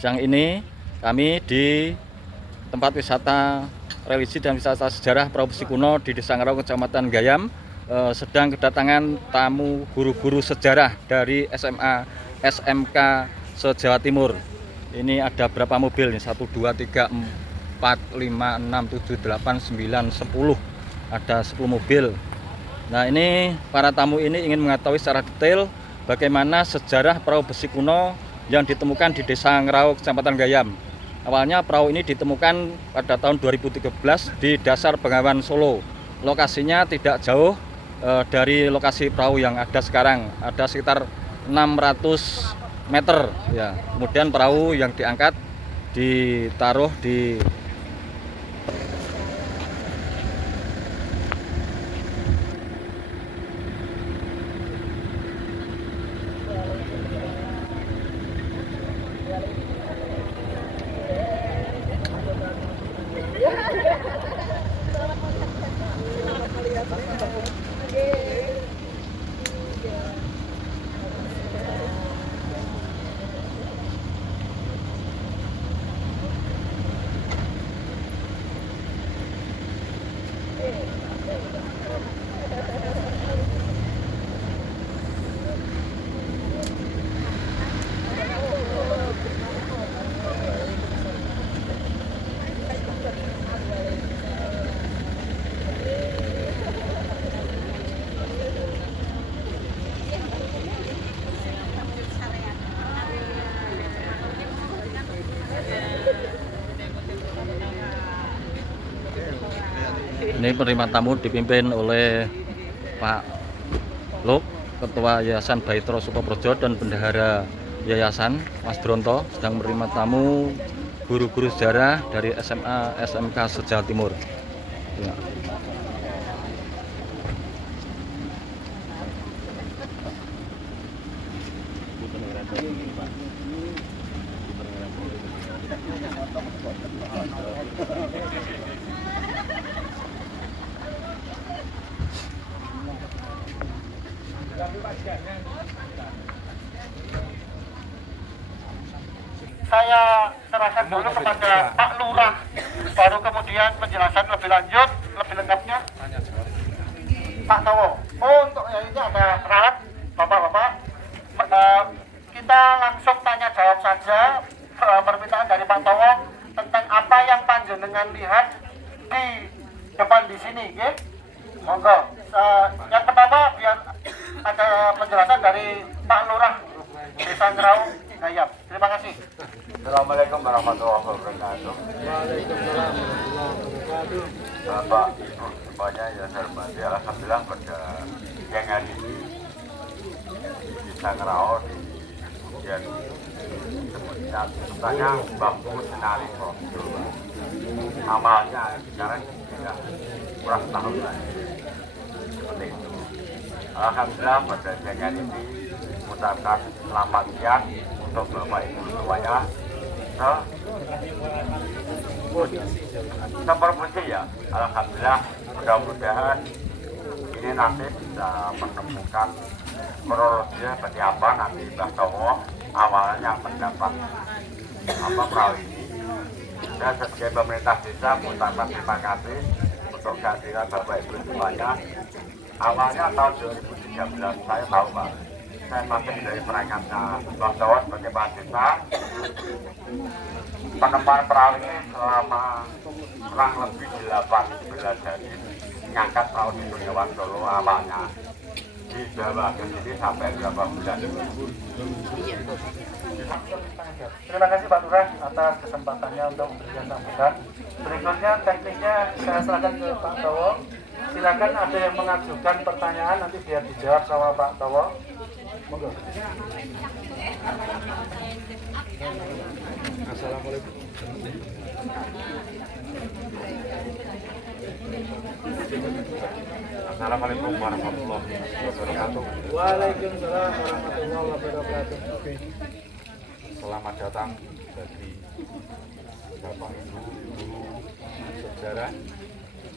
Siang ini kami di tempat wisata religi dan wisata sejarah Perahu Besi Kuno di Desa Ngerau, Kecamatan Gayam, sedang kedatangan tamu guru-guru sejarah dari SMA SMK se-Jawa Timur. Ini ada berapa mobil nih? 1, 2, 3, 4, 5, 6, 7, 8, 9, 10. Ada 10 mobil. Nah, ini para tamu ini ingin mengetahui secara detail bagaimana sejarah perahu besi kuno yang ditemukan di Desa Ngerau, Kecamatan Gayam. Awalnya perahu ini ditemukan pada tahun 2013 di dasar Bengawan Solo. Lokasinya tidak jauh dari lokasi perahu yang ada sekarang, ada sekitar 600 meter ya. Kemudian perahu yang diangkat ditaruh di ini penerima tamu dipimpin oleh Pak Luk, Ketua Yayasan Baitro Sukoprojo, dan Bendahara Yayasan Mas Dronto sedang menerima tamu guru-guru sejarah dari SMA SMK se-Jawa Timur. Ya. Saya serahkan dulu kepada Pak Lurah, baru kemudian penjelasan lebih lanjut, lebih lengkapnya Pak Towo. Oh, untuk ini ada rahat, Bapak-bapak. Kita langsung tanya jawab saja permintaan dari Pak Towo tentang apa yang panjenengan lihat di depan di sini, ya. Monggo. Yang pertama biar ada penjelasan dari Pak Lurah Desa Ngerau, Gayam. Terima kasih. Assalamualaikum warahmatullahi wabarakatuh. Bapak Ibu semuanya yang saya hormati, alhamdulillah pada siang hari ini di Desa Ngerau di kemudian sebutnya Bambu Senari Projo. Amalnya sekarang sudah kurang tahun lagi seperti itu. Alhamdulillah pada siang hari ini mengucapkan selamat siang untuk Bapak Ibu semuanya. Seperti ya, alhamdulillah, mudah-mudahan ini nanti bisa menemukan kronologi seperti apa nanti Mbah Towo awalnya mendapat perahu ini. Dan sebagai pemerintah desa mengucapkan terima kasih untuk kehadiran Bapak Ibu semuanya. Awalnya tahun 2013 saya tahu Pak, saya masih dari perangkatnya Mbah Towo sebagai kepala desa. Penemuan perahu ini selama kurang lebih 18 hari mengangkat perahu di Bengawan Solo awalnya dibawa ke sini sampai berapa bulan. Terima kasih Pak Lurah atas kesempatannya untuk memberikan sambutan. Berikutnya tekniknya saya serahkan ke Pak Towo. Silakan ada yang mengajukan pertanyaan nanti biar dijawab sama Pak Towo. Monggo. Assalamualaikum. Assalamualaikum warahmatullahi wabarakatuh. Waalaikumsalam warahmatullahi wabarakatuh. Oke. Selamat datang bagi Bapak Ibu guru sejarah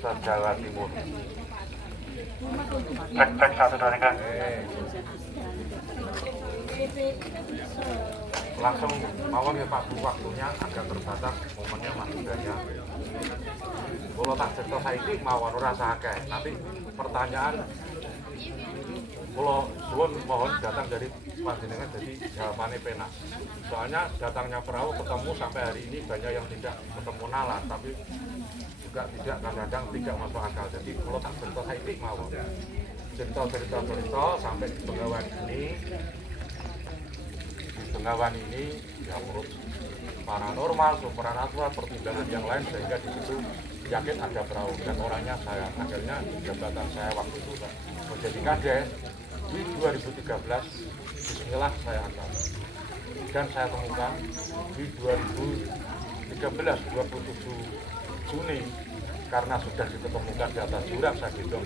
se-Jawa Timur. Cek 1 2 3. langsung mawon ya Pak Bu, waktunya agak terbatas, momennya masih banyak. Kalau tak cerita saiki mawon ora akeh. Nanti pertanyaan kalau suwun mohon datang dari panjenengan jadi jawabannya penak. Soalnya datangnya perahu ketemu sampai hari ini banyak yang tidak ketemu nalar, tapi juga tidak kadang-kadang tidak masuk akal. Jadi kalau tak cerita saiki mawon cerita sampai di Bengawan ini. Bengawan ini ya menurut paranormal, supranatural, pertimbangan yang lain sehingga di situ yakin ada perahu dan orangnya saya. Akhirnya jabatan saya waktu itu menjadi kades di 2013 disinilah saya angkat dan saya temukan di 2013 27 Juni karena sudah diketemukan di atas jurang saya gendong.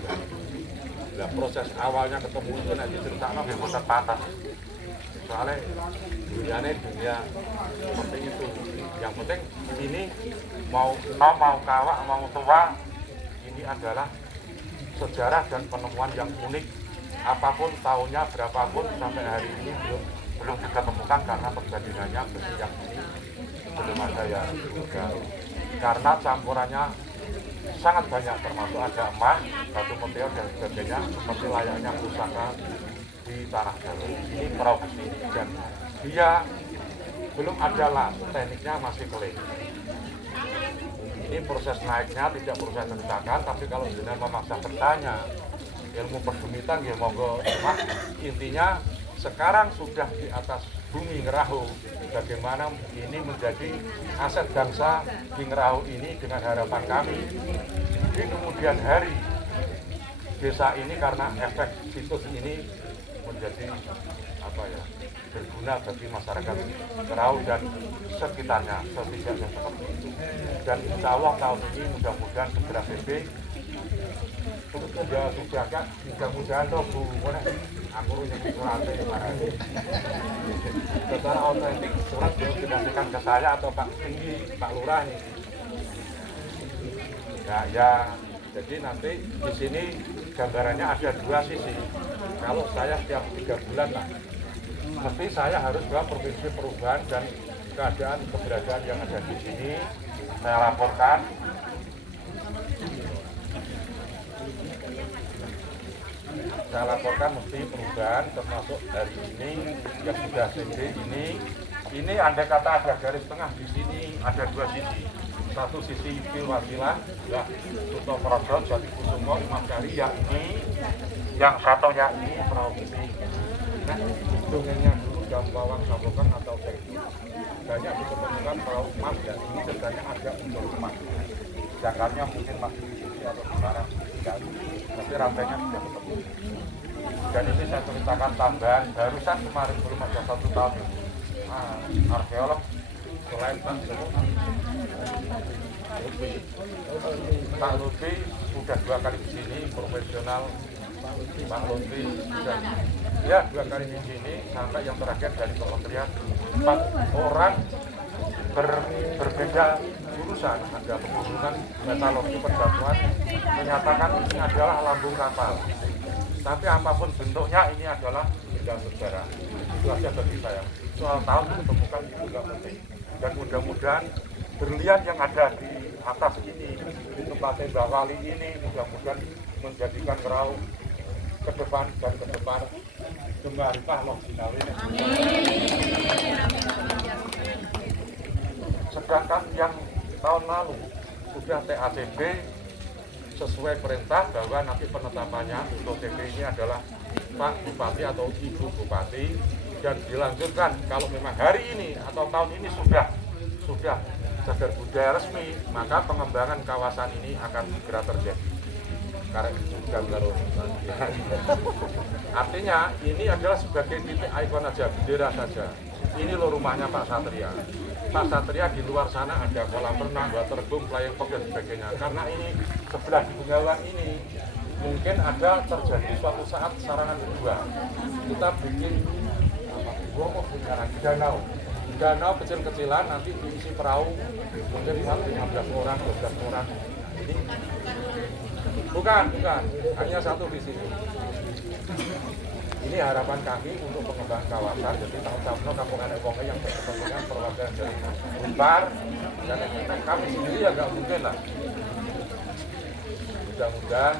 Nah, proses awalnya ketemu itu nanti ceritakan yang bosan patah. Soalnya dunia seperti itu. Yang penting ini mau kawak, mau tua, ini adalah sejarah dan penemuan yang unik. Apapun tahunnya, berapapun sampai hari ini belum diketemukan karena perbandingannya yang ini belum ada ya juga. Karena campurannya sangat banyak, termasuk ada emas, batu meteor dan sebagainya, seperti layaknya pusaka di tanah Jawa. Ini perahu besi dan dia belum ada las, tekniknya masih keling. Ini proses naiknya tidak perlu saya ceritakan, tapi kalau jenengan memaksa bertanya ilmu perbumitan ya monggo. Intinya sekarang sudah di atas bumi Ngerahu, bagaimana ini menjadi aset bangsa di Ngerahu ini dengan harapan kami di kemudian hari desa ini karena efek situs ini menjadi berguna bagi masyarakat Ngerahu dan sekitarnya, setidaknya seperti itu. Dan insya Allah tahun ini mudah-mudahan segera PP untuk menjaga mudah-mudahan tuh Bu, aku yang suratnya secara otentik surat belum dikasihkan ke saya atau Pak Tinggi, Pak Lurah nih. Ya, jadi nanti di sini gambarannya ada dua sisi. Kalau saya setiap 3 bulan lah, mesti saya harus ke provinsi perubahan dan keadaan keberadaan yang ada di sini saya laporkan. Saya laporkan mesti perubahan termasuk hari ini yang sudah CD ini andai kata ada garis tengah di sini ada dua sisi. Satu sisi Pilwasilah, ya Suto Prodot, Jati Kusumo, Imam Syari, ya ini, yang satunya ini perahu besi. Nah, dongengnya dulu Jambawang Sabokan atau Sekti. Banyak ditemukan perahu emas dan ini sebenarnya ada unsur emas. Jangkarnya mungkin masih di sini atau di mana, tapi rantainya sudah ketemu. Dan ini saya ceritakan tambahan, barusan kemarin belum ada 1 tahun ini. Arkeolog selain Pak Lutfi sudah 2 kali di sini, profesional Pak Lutfi sudah ya 2 kali di sini, sampai yang terakhir dari kementerian 4 orang berbeda jurusan, ada pegunungan metalurgi perbatuan menyatakan ini adalah lambung kapal. Tapi apapun bentuknya ini adalah benda sejarah. Itu aja bagi saya. Soal tahun ditemukan itu juga penting. Dan mudah-mudahan berlian yang ada di atas ini, di tempatnya Mbak Wali ini, mudah-mudahan menjadikan Ngerahu ke depan dan ke depan Gemaripah loh Sinawi. Sedangkan yang tahun lalu sudah TACB sesuai perintah bahwa nanti penetapannya untuk TP ini adalah Pak Bupati atau Ibu Bupati, dan dilanjutkan kalau memang hari ini atau tahun ini sudah cagar budaya resmi, maka pengembangan kawasan ini akan segera terjadi. Karena artinya ini adalah sebagai titik ikon aja, bendera saja. Ini loh rumahnya Pak Satria. Pak Satria di luar sana ada kolam renang, waterboom, flying fox dan sebagainya. Karena ini sebelah di Bengawan ini mungkin ada terjadi suatu saat sarangan kedua. Kita bikin danau kecil-kecilan, nanti diisi perahu mungkin 15 orang, 12 orang. Ini bukan hanya satu di sini. Ini harapan kami untuk pengembangan kawasan. Jadi tahun-tahun kampung anak wonge yang berkepentingan perwakilan dari Unpar dan kami sendiri ya nggak mungkin lah. Mudah-mudahan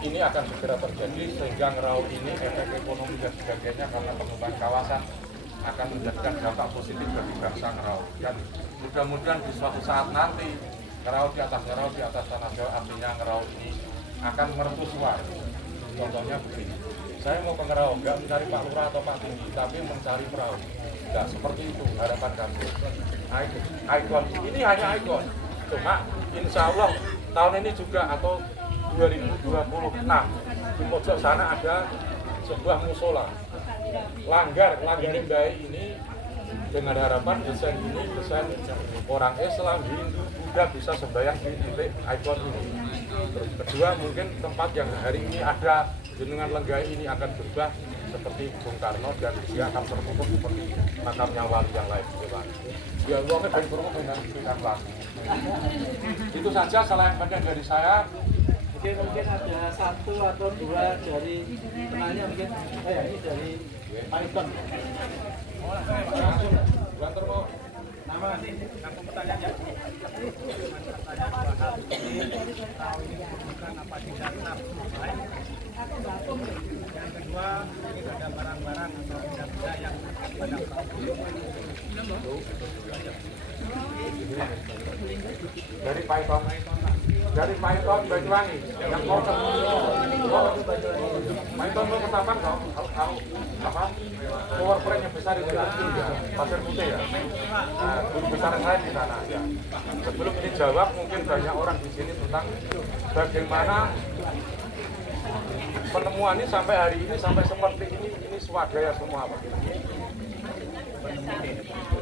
ini akan segera terjadi sehingga Ngerau ini efek ekonomi dan sebagainya karena pengembangan kawasan akan menjadikan dampak positif bagi bangsa Ngerau. Dan mudah-mudahan di suatu saat nanti Ngerau di atas tanah Jawa, artinya Ngerau ini akan mercusuar. Contohnya begini, saya mau ke Ngerau, nggak mencari Pak Lurah atau Pak Tinggi, tapi mencari perahu. Nggak seperti itu harapan kami. Ikon, ini hanya ikon. Cuma insya Allah tahun ini juga atau 2026 di pojok sana ada sebuah musola. Langgar Mbae ini dengan harapan desain ini desain orang Islam, Hindu, Buddha bisa sembahyang di titik ikon ini. Terus kedua mungkin tempat yang hari ini ada jenengan Lenggai ini akan berubah seperti Bung Karno dan dia akan tertutup seperti makamnya wali yang lain. Ya uangnya dari berumur dengan berikan lagi. Itu saja selain bagian dari saya. Mungkin ada 1 atau 2 dari penanya mungkin. Ini dari Python. Banter mau Nama kampung pertanyaannya. Apa tidak yang kedua, ini ada barang-barang atau benda-benda yang pada dari Python Banyuwangi yang mau ke Python mau ketapang tahu apa power plant yang besar itu ya Pasir Putih ya. Guru besar saya di sana ya. Sebelum ini jawab mungkin banyak orang di sini tentang bagaimana penemuan ini sampai hari ini sampai seperti ini swadaya semua Pak.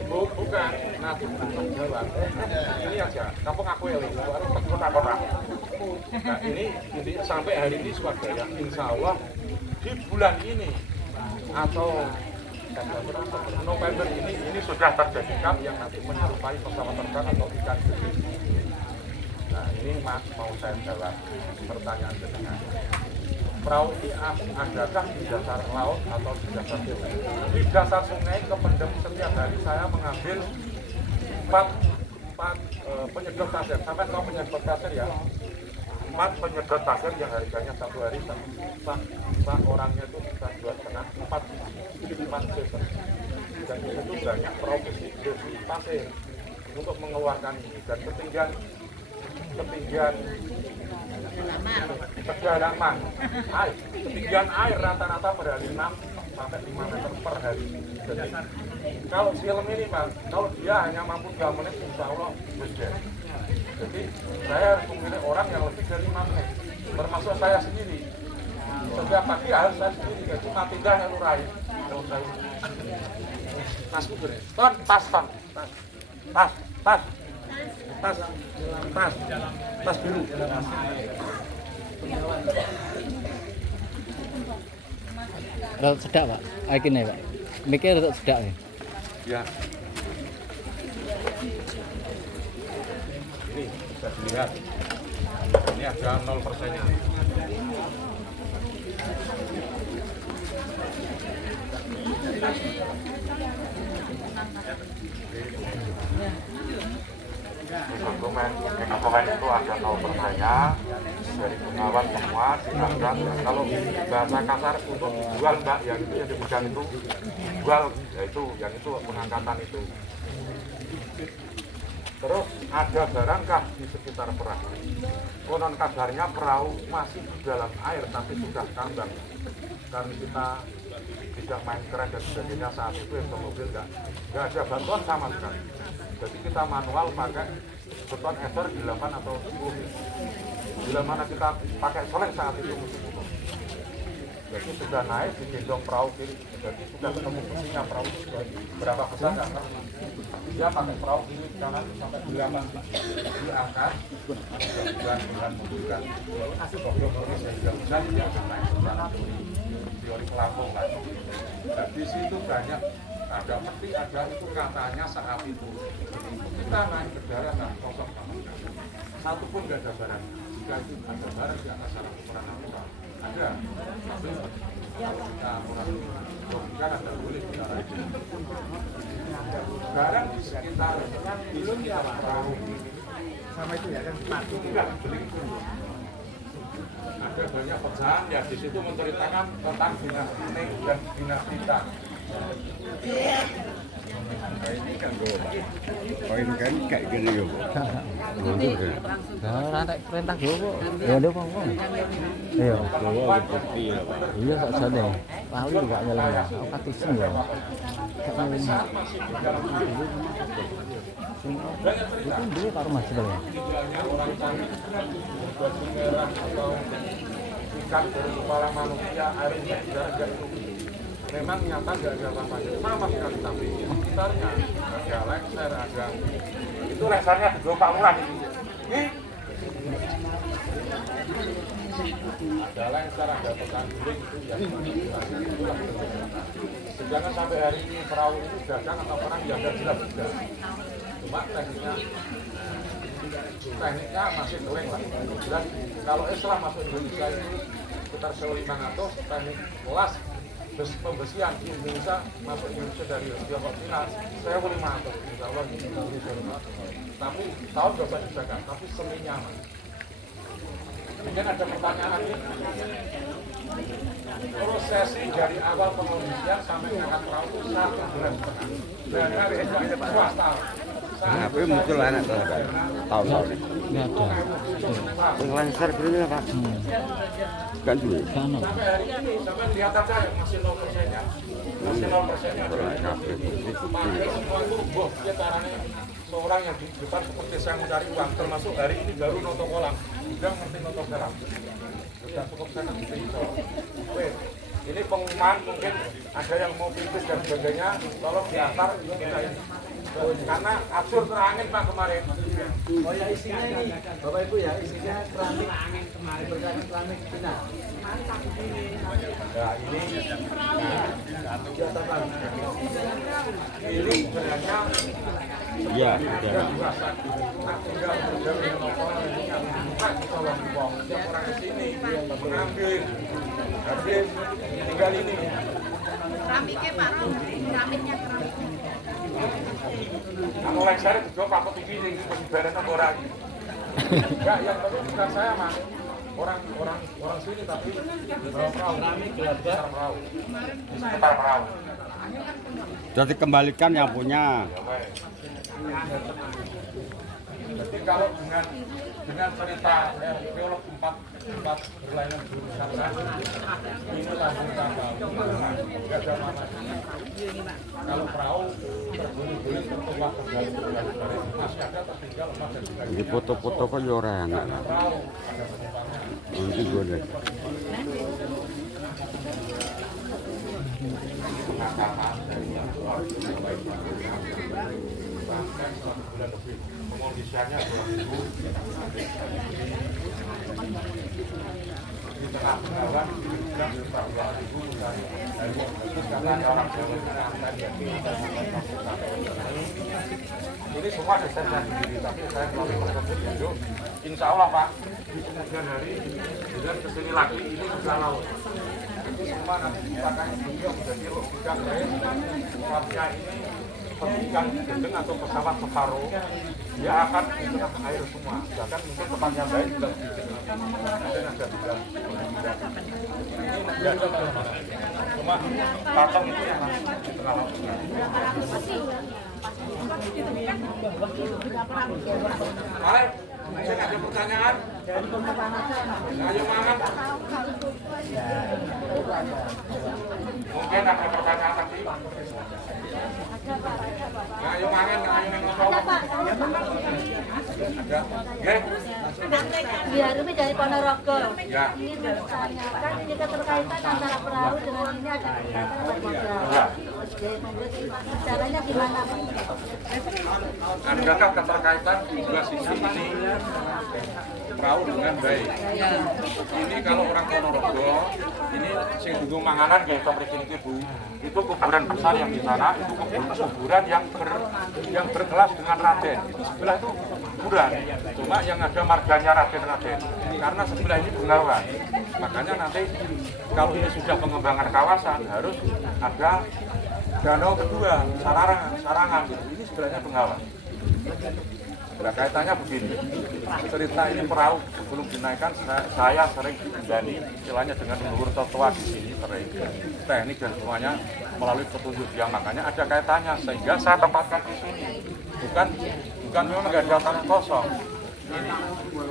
Bukan, nanti jawab. Ini aja, kampung aku ya, harus kota-kota. Nah ini sampai hari ini swadaya, insya Allah di bulan ini atau November ini sudah terjadi kap yang nanti menyerupai pesawat terbang atau ikan gede. Nah ini Mas mau saya jawab pertanyaan jenengan. Perahu ini adakah di dasar laut atau di dasar sungai? Di dasar sungai kependem setiap hari saya mengambil 4 penyedot pasir. Sampai tahu penyedot pasir ya? 4 penyedot pasir yang harganya satu hari sak orangnya itu bisa 2,5, 4 season. Dan itu banyak profesi besi pasir untuk mengeluarkan ini dan ketinggian kedalaman air, ketinggian air rata-rata per hari 6 sampai 5 meter per hari. Jadi kalau film ini Pak, kalau dia hanya mampu 2 menit insya Allah besar. Jadi saya harus memilih orang yang lebih dari 5 menit, termasuk saya sendiri. Setiap pagi harus saya sendiri, jadi cuma tinggal ngelurai. Tas bukur ya? Tas biru. Rada sedak Pak, aikine Pak. Mikir rada sedak ya. Ya. Ini bisa dilihat. Ini ada 0% ini. Dokumen itu ada 0%-nya dari pengawas semua diangkat. Kalau bahasa kasar untuk jual Mbak, yang itu yang dipegang itu jual, yaitu yang itu pengangkatan itu. Terus ada barangkah di sekitar perahu? Konon kabarnya perahu masih di dalam air tapi sudah tambang. Karena kita tidak main keren dan sebagainya saat itu yang mobil nggak ada bantuan sama sekali. Jadi kita manual pakai beton eser 8 atau 10. Bila mana kita pakai soleng saat itu musim itu. Jadi sudah naik digendong perahu kiri. Jadi sudah ketemu fungsinya perahu berapa besar nggak ngerti. Dia pakai perahu kiri kanan sampai 8 diangkat. Bulan membuka. Sehingga bisa dia naik secara teori pelampung lah. Dan di situ banyak ada peti, ada itu katanya saat itu kita naik ke daratan kosong sama sekali. Satu pun nggak ada barang. Jika itu ada barang di atas sarang ukuran natural. Ada. Nah, kan ada boleh bicara. Sekarang di sekitar perahu sama itu ya kan mati tidak beli ada banyak pecahan ya di situ menceritakan tentang dinasti Ning dan dinasti Tang. Ini kan poin kan kayak gini yo. Nah, rantai perintah gue kok. Ya udah kok. Iya. Iya saja deh. Lalu juga nyelang ya. Aku katisin ya. Itu dulu taruh masih dulu ya. Orang Tang baju merah atau ikan dari kepala manusia airnya tidak memang nyata nggak ada apa-apa sama sekali tapi sekitarnya ada lengser ada itu lengsernya di Pak Lurah ini ada lengser ada pekan guling itu ya sedangkan sampai hari ini perahu ini dagang atau orang yang ada jelas juga cuma tekniknya masih keren lah jelas kalau Islam masuk Indonesia itu sekitar 1.500 teknik kelas pembersihan di Indonesia masuk Indonesia dari Tiongkok Cina 1.500 insya Allah tapi tahun gak usah dijaga tapi seninya mungkin ada pertanyaan ini prosesi dari awal pengondisian sampai mengangkat perahu itu 1 bulan setengah dari swasta Tapi muncul anak tahun-tahun ini. Nggak ada. Yang lengser berarti apa? Kan dulu. Sana. sampai hari ini sampai lihat aja masih 0%-nya masih 0%-nya pakai semua itu boh dia caranya seorang yang di depan seperti saya mencari uang termasuk hari ini baru noto kolam udah ngerti noto kolam sudah cukup saya ngerti itu ini pengumuman mungkin ada yang mau pipis dan sebagainya tolong diantar karena absurd terangin Pak kemarin. Oh ya isinya ini, Bapak Ibu ya isinya keramik kemarin berkaitan keramik Cina. Ya ini, ini sebenarnya Iya, dewasa. Nah, tinggal berjalan dengan orang ini yang bukan ditolong uang. Setiap orang ke sini mengambil, habis tinggal ini. Keramiknya Pak, keramiknya keramik. Kalau lengser juga Pak Petinggi ini masih bareng sama orang. Enggak, yang penting bukan saya mas. Orang sini tapi perahu. Keramik gelabah. Perahu. Sekitar perahu. Jadi kembalikan yang punya. Jadi kalau dengan cerita arkeolog empat berlainan jurusan ini langsung tambah nggak ada mana. Kalau perahu terguling-guling tertulah terjadi masih ada tertinggal emas dan sebagainya. Di foto-foto kan ya orang. Perahu ada penumpangnya. Nanti gue deh. Pengangkatan dari yang luar bahkan 1 bulan lebih pengondisiannya 2.000 di tengah bengawan bilang sekitar 2.000 karena ada orang Jawa ini semua desainnya sendiri tapi saya melalui proses hidup insya Allah Pak di kemudian hari dengan kesini lagi ini sudah laut itu semua nanti dipakai juga menjadi logika baik sebabnya ini ikan gendeng atau pesawat separuh dia akan di tengah air semua bahkan mungkin tempatnya baik juga mungkin ada juga cuma patung itu yang di tengah laut baik saya ada pertanyaan ayo mangan mungkin ada pertanyaan tadi ayo mangan ayo ngomong ada Biar Rumi dari Ponorogo. ya Ini bertanya, kan ini keterkaitan antara perahu dengan ini ada keterkaitan dengan modal. Caranya gimana Pak? adakah keterkaitan dua sisi ini perahu dengan baik ini kalau orang Ponorogo ini sing dukung manganan kayak seperti ini Bu itu kuburan besar yang di sana itu kuburan yang berkelas dengan Raden itu sebelah itu kuburan cuma yang ada marganya Raden karena sebelah ini Bengawan Makanya nanti kalau ini sudah pengembangan kawasan harus ada danau kedua, sarangan gitu. Ini sebenarnya pengawas. Nah, kaitannya begini, cerita ini perahu sebelum dinaikkan saya sering dibanding istilahnya dengan leluhur tertua di sini sering teknik dan semuanya melalui petunjuk dia, makanya ada kaitannya sehingga saya tempatkan di sini, bukan memang nggak ada tanah kosong.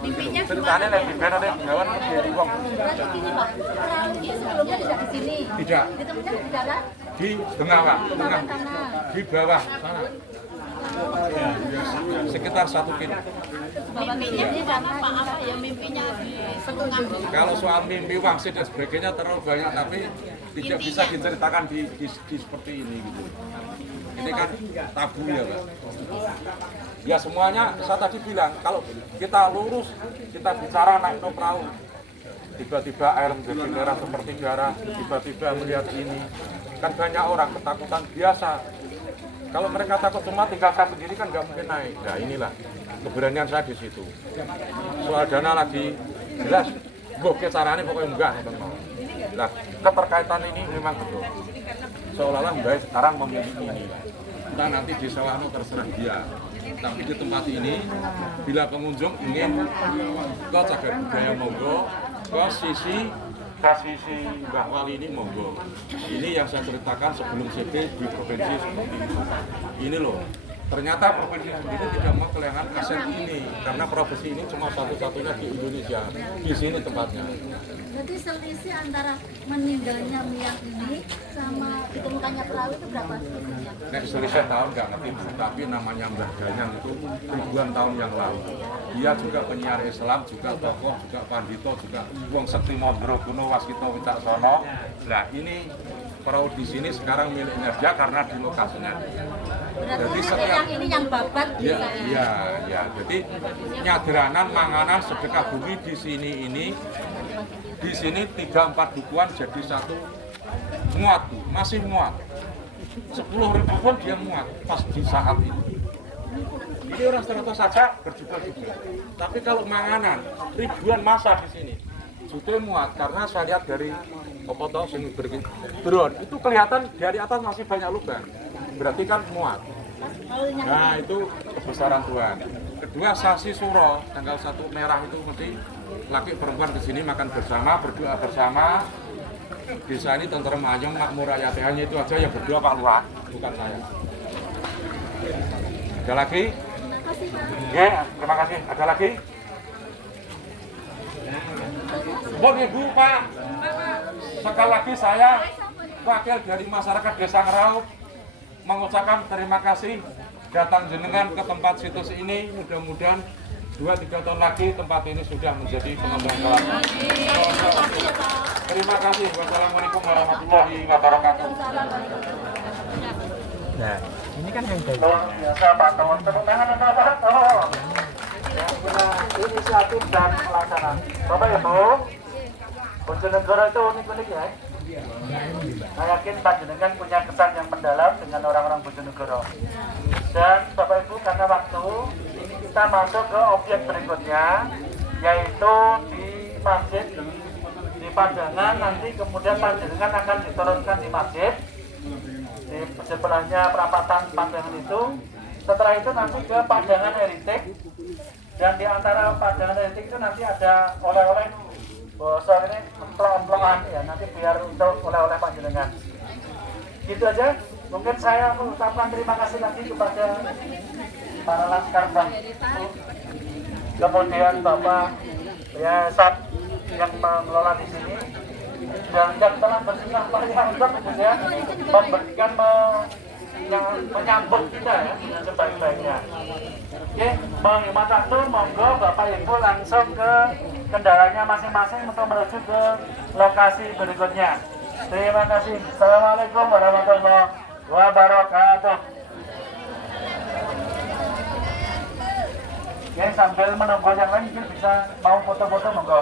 Ini ceritanya yang dibiar oleh Bengawan menjadi uang. Berarti gini Pak, perahu ini sebelumnya tidak di sini. Tidak. Ditemukan di dalam Di Bengawan, bawah tanah. di bawah sana. Sekitar 1 kilo. Mimpinya di sana Pak apa ya mimpinya di setengah. Kalau soal mimpi wangsit dan sebagainya terlalu banyak, tapi tidak bisa diceritakan di seperti ini gitu. Ini kan tabu ya Pak. Ya semuanya saya tadi bilang kalau kita lurus, kita bicara naik no perahu, tiba-tiba air menjadi merah seperti darah, tiba-tiba melihat ini, kan banyak orang ketakutan biasa. Kalau mereka takut cuma tinggal saya sendiri kan nggak mungkin naik. Nah inilah keberanian saya di situ. Soal dana lagi jelas, oke caranya pokoknya enggak. Nah keterkaitan ini memang betul. Seolah-olah Mbak sekarang memiliki ini. Nah nanti di Sawano terserah dia. Tapi di tempat ini, bila pengunjung ingin ke cagar budaya monggo, ke sisi Mbah Wali ini monggo. Ini yang saya ceritakan sebelum CP di provinsi seperti itu. Ini loh, ternyata provinsi sendiri tidak mau kehilangan aset ini karena provinsi ini cuma satu-satunya di Indonesia. Di sini tempatnya. Jadi selisih antara meninggalnya Miang ini sama ditemukannya perahu itu berapa? Nek selisih tahun nggak ngerti, tapi namanya Mbah Danyang itu ribuan tahun yang lalu. Dia juga penyiar Islam, juga tokoh, juga pandito, juga Wong Sekti Mondro Kuno Waskito Wicaksono. Nah ini perahu di sini sekarang milik Nerja karena di lokasinya. Berarti yang ini yang babat Ya. Jadi nyaderanan, manganan, sedekah bumi di sini ini. Di sini 3-4 dukuhan jadi satu muat, masih muat. 10.000 pun dia muat pas di saat itu. Ini orang ternyata saja berjuta-juta. Tapi kalau manganan ribuan masa di sini sudah muat karena saya lihat dari drone itu kelihatan dari atas masih banyak lubang. Berarti kan muat. Nah itu kebesaran Tuhan. Kedua sasi suro tanggal 1 merah itu mesti laki perempuan ke sini makan bersama, berdoa bersama. Desa ini tentrem ayem, makmur rakyat, hanya itu aja yang berdoa Pak Lurah, bukan saya. Ada lagi? Ya, terima kasih. Ada lagi? Bon Ibu Pak, sekali lagi saya wakil dari masyarakat Desa Ngeraut mengucapkan terima kasih datang jenengan ke tempat situs ini. Mudah-mudahan 2-3 tahun lagi tempat ini sudah menjadi pengembang kawasan. Terima kasih. Wassalamualaikum warahmatullahi wabarakatuh. Nah, ini kan yang baik. Luar biasa Pak Tawon, tepuk tangan untuk Pak Tawon yang punya inisiatif dan pelaksanaan. Bapak Ibu, Bojonegoro itu unik-unik ya. Saya yakin panjenengan punya kesan yang mendalam dengan orang-orang Bojonegoro. Dan Bapak Ibu, karena waktu ini kita masuk ke objek berikutnya, yaitu di masjid di Padangan. Nanti kemudian panjenengan akan diturunkan di masjid di sebelahnya perapatan Padangan itu. Setelah itu nanti ke Padangan Heritage, dan di antara Padangan Heritage itu nanti ada oleh-oleh. Soal ini emplok-emplokan ya, nanti biar untuk oleh-oleh panjenengan. Gitu aja. Mungkin saya mengucapkan terima kasih lagi kepada para laskar Bangku, kemudian Bapak Yayasan yang mengelola di sini, dan yang telah bersusah payah untuk kemudian memberikan menyambut kita ya dengan sebaik-baiknya. Oke, menghemat waktu, monggo Bapak Ibu langsung ke kendaraannya masing-masing untuk menuju ke lokasi berikutnya. Terima kasih. Assalamualaikum warahmatullahi wabarakatuh. Oke, sambil menunggu yang lain mungkin bisa mau foto-foto monggo.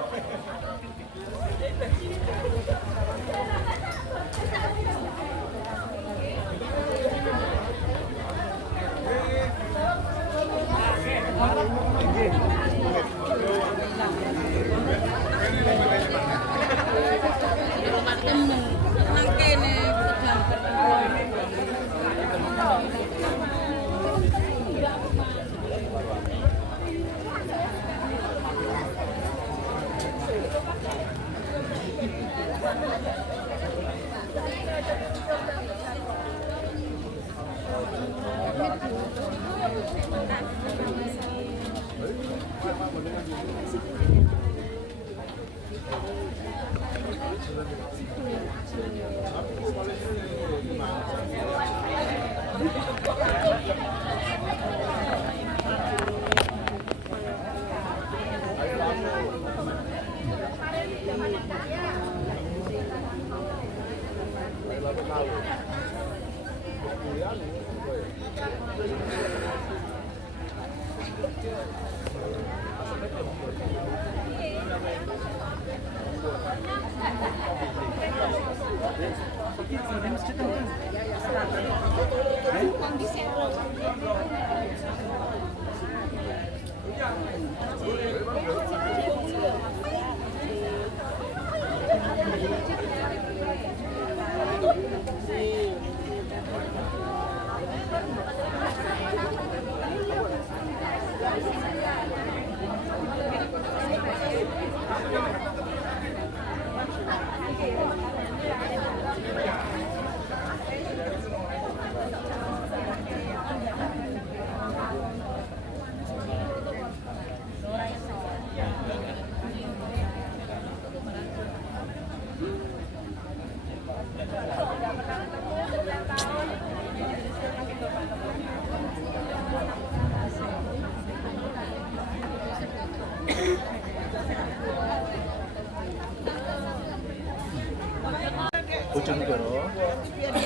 Bojonegoro,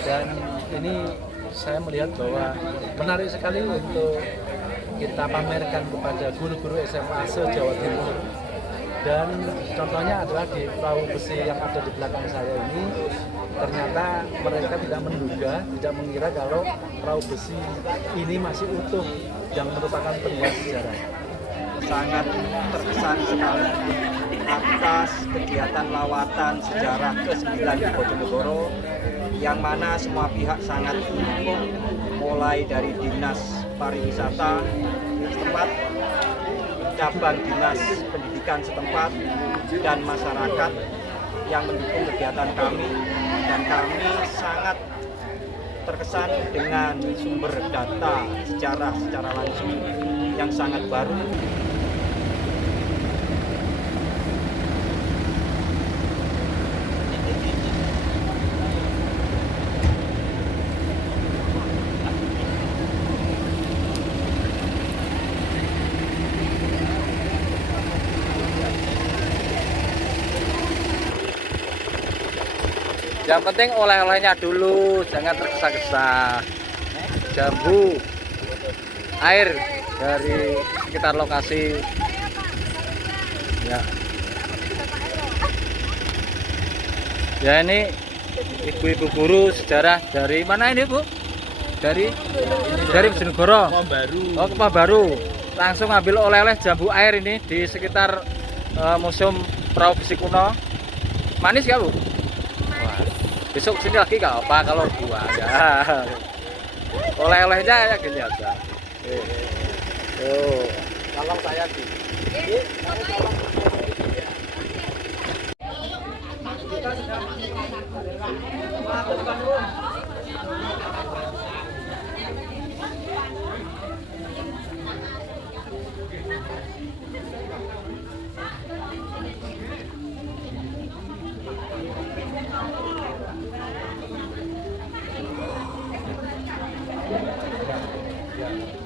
dan ini saya melihat bahwa menarik sekali untuk kita pamerkan kepada guru-guru SMA se-Jawa Timur. Dan contohnya adalah di perahu besi yang ada di belakang saya ini, ternyata mereka tidak menduga, tidak mengira kalau perahu besi ini masih utuh, yang merupakan peninggalan sejarah. Sangat terkesan sekali atas kegiatan lawatan sejarah ke-9 di Bojonegoro, yang mana semua pihak sangat mendukung, mulai dari Dinas Pariwisata setempat, cabang Dinas Pendidikan setempat, dan masyarakat yang mendukung kegiatan kami, dan kami sangat terkesan dengan sumber data sejarah secara langsung yang sangat baru. Yang penting oleh-olehnya dulu, jangan tergesa-gesa. Jambu, air dari sekitar lokasi. Ya. Ya, ini ibu-ibu guru sejarah dari mana ini, Bu? Dari Bojonegoro. Oh, Kepahbaru. Langsung ambil oleh-oleh jambu air ini di sekitar Museum Perahu Besi Kuno. Manis ya, Bu? Besok sini lagi nggak apa kalau buah ya. Oleh-olehnya ya gini aja. Tolong saya sih. Ya.